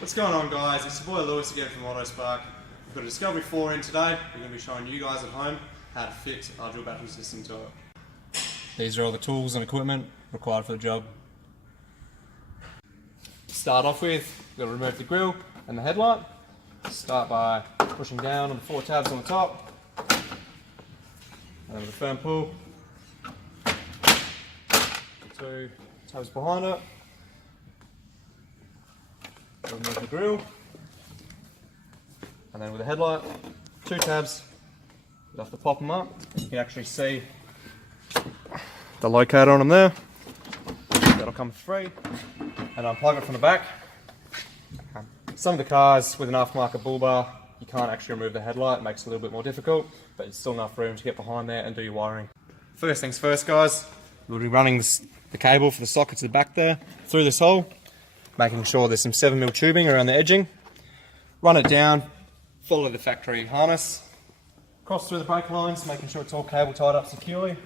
What's going on, guys? It's your boy Lewis again from Autospark. We've got a Discovery 4 in today. We're going to be showing you guys at home how to fit our dual battery system to it. These are all the tools and equipment required for the job. To start off with, we've got to remove the grille and the headlight. Start by pushing down on the 4 tabs on the top. And with a firm pull. 2 tabs behind it. Remove the grille, and then with the headlight, 2 tabs, you have to pop them up. You can actually see the locator on them there. That'll come free, and unplug it from the back. Some of the cars with an aftermarket bull bar, you can't actually remove the headlight. It makes it a little bit more difficult, but it's still enough room to get behind there and do your wiring. First things first, guys, we'll be running the cable for the socket to the back there through this hole, making sure there's some 7mm tubing around the edging. Run it down, follow the factory harness, cross through the brake lines, making sure it's all cable tied up securely.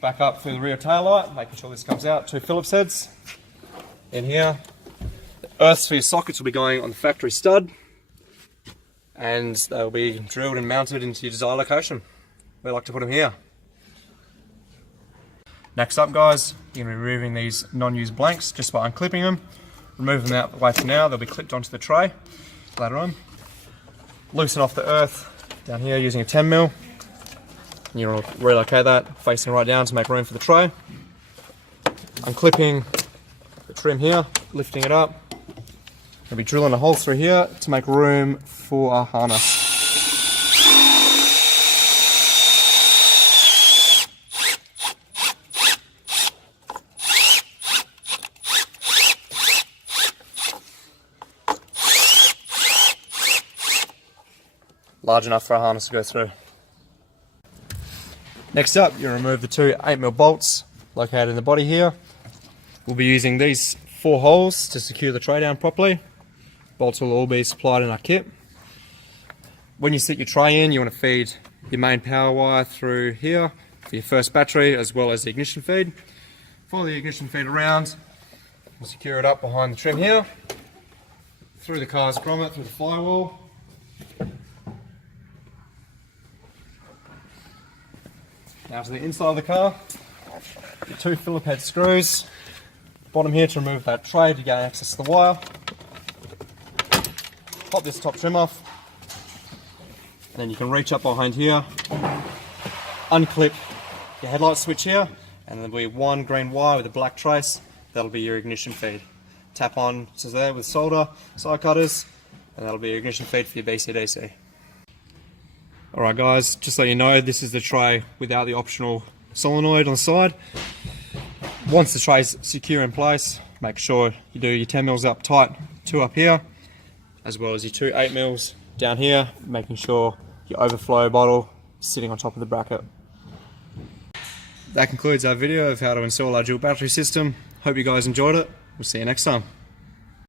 Back up through the rear tail light, making sure this comes out. 2 Phillips heads in here. The earths for your sockets will be going on the factory stud, and they'll be drilled and mounted into your desired location. We like to put them here. Next up, guys, you're going to be removing these non-used blanks just by unclipping them. Remove them out of the way for now. They'll be clipped onto the tray later on. Loosen off the earth down here using a 10mm. You'll relocate that facing right down to make room for the tray. Unclipping the trim here, lifting it up. We'll be drilling a hole through here to make room for our harness. Large enough for a harness to go through. Next up, you remove the 2 8mm bolts located in the body here. We'll be using these 4 holes to secure the tray down properly. Bolts will all be supplied in our kit. When you sit your tray in, you want to feed your main power wire through here for your first battery, as well as the ignition feed. Follow the ignition feed around and secure it up behind the trim here, through the car's grommet, through the firewall. Now to the inside of the car, the 2 Phillip head screws, bottom here to remove that tray to gain access to the wire. Pop this top trim off, and then you can reach up behind here, unclip your headlight switch here, and there'll be 1 green wire with a black trace. That'll be your ignition feed. Tap on to there with solder, side cutters, and that'll be your ignition feed for your BCDC. Alright guys, just so you know, this is the tray without the optional solenoid on the side. Once the tray's secure in place, make sure you do your 10mm up tight, 2 up here, as well as your 2 8mm down here, making sure your overflow bottle is sitting on top of the bracket. That concludes our video of how to install our dual battery system. Hope you guys enjoyed it. We'll see you next time.